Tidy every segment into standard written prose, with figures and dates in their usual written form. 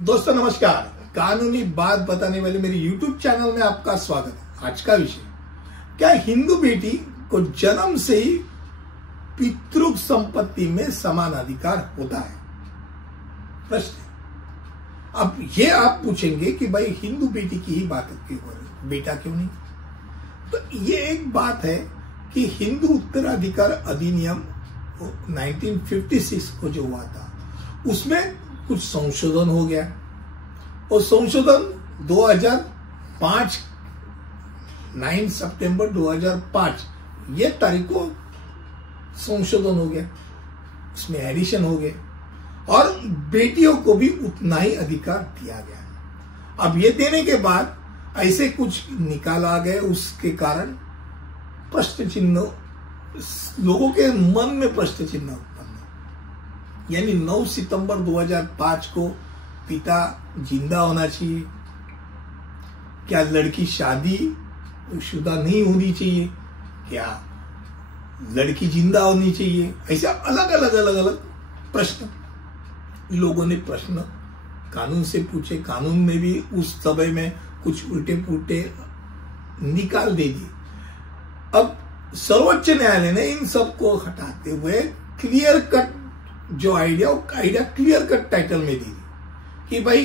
दोस्तों नमस्कार। कानूनी बात बताने वाले मेरे YouTube चैनल में आपका स्वागत है। आज का विषय, क्या हिंदू बेटी को जन्म से ही पितृ संपत्ति में समान अधिकार होता है? प्रश्न। अब ये आप पूछेंगे कि भाई हिंदू बेटी की ही बात क्यों हो रही, बेटा क्यों नहीं? तो ये एक बात है कि हिंदू उत्तराधिकार अधिनियम 1956 को जो हुआ था उसमें कुछ संशोधन हो गया और संशोधन 2005 9 सितंबर 2005 ये तारीख को संशोधन हो गया, उसमें एडिशन हो गया और बेटियों को भी उतना ही अधिकार दिया गया। अब ये देने के बाद ऐसे कुछ निकाल आ गए, उसके कारण प्रश्न चिन्ह लोगों के मन में प्रश्न चिन्ह उत्पन्न, यानी 9 सितंबर 2005 को पिता जिंदा होना चाहिए, क्या लड़की शादी शुदा नहीं होनी चाहिए, क्या लड़की जिंदा होनी चाहिए, ऐसा अलग अलग प्रश्न लोगों ने प्रश्न कानून से पूछे। कानून में भी उस समय में कुछ उल्टे पुल्टे निकाल दे दिए। अब सर्वोच्च न्यायालय ने इन सब को हटाते हुए क्लियर कट जो आइडिया क्लियर कट टाइटल में दी कि भाई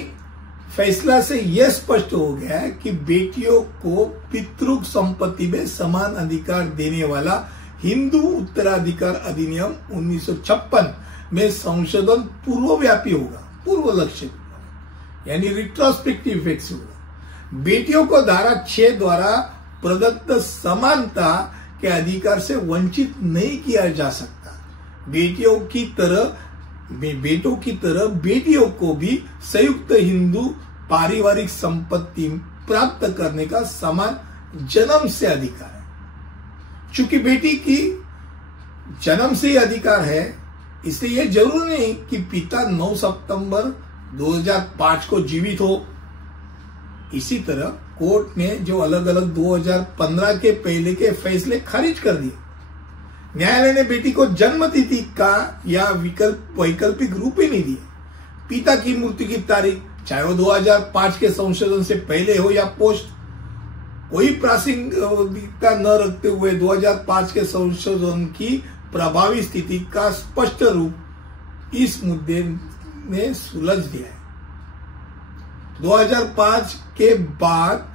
फैसला से यह स्पष्ट हो गया है कि बेटियों को पितृ संपत्ति में समान अधिकार देने वाला हिंदू उत्तराधिकार अधिनियम 1956 में संशोधन पूर्वव्यापी होगा, पूर्व लक्षित, यानी रिट्रोस्पेक्टिव इफेक्ट्स होगा। बेटियों को धारा 6 द्वारा प्रदत्त समानता के अधिकार से वंचित नहीं किया जा सकता। बेटों की तरह बेटियों को भी संयुक्त हिंदू पारिवारिक संपत्ति प्राप्त करने का समान जन्म से अधिकार है। चूंकि बेटी की जन्म से ही अधिकार है, इसलिए यह जरूरी नहीं कि पिता 9 सितंबर 2005 को जीवित हो। इसी तरह कोर्ट ने जो अलग अलग 2015 के पहले के फैसले खारिज कर दिए। न्यायालय ने बेटी को जन्म तिथि का या वैकल्पिक रूप ही नहीं दिया। पिता की मृत्यु की तारीख चाहे वो 2005 के संशोधन से पहले हो या पोस्ट, कोई प्रासंगिकता न रखते हुए 2005 के संशोधन की प्रभावी स्थिति का स्पष्ट रूप इस मुद्दे ने सुलझ दिया है। 2005 के बाद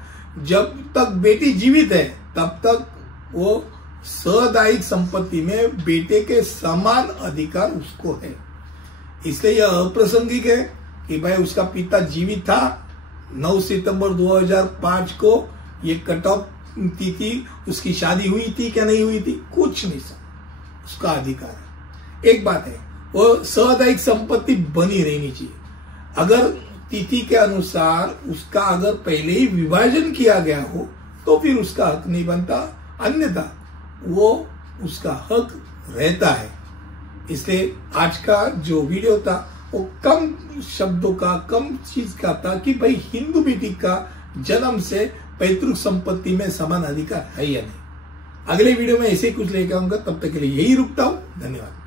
जब तक बेटी जीवित है तब तक वो सदायिक संपत्ति में बेटे के समान अधिकार उसको है। इसलिए यह अप्रासंगिक है कि भाई उसका पिता जीवित था 9 सितंबर 2005 को, ये कट ऑफ तिथि, उसकी शादी हुई थी क्या नहीं हुई थी, कुछ नहीं सर, उसका अधिकार है। एक बात है, वो सदायिक संपत्ति बनी रहनी चाहिए। अगर तिथि के अनुसार उसका अगर पहले ही विभाजन किया गया हो तो फिर उसका हक नहीं बनता, अन्यथा वो उसका हक रहता है। इसलिए आज का जो वीडियो था वो कम शब्दों का, कम चीज का था कि भाई हिंदू बेटी का जन्म से पैतृक संपत्ति में समान अधिकार है या नहीं। अगले वीडियो में ऐसे कुछ लेकर आऊंगा, तब तक के लिए यही रुकता हूं। धन्यवाद।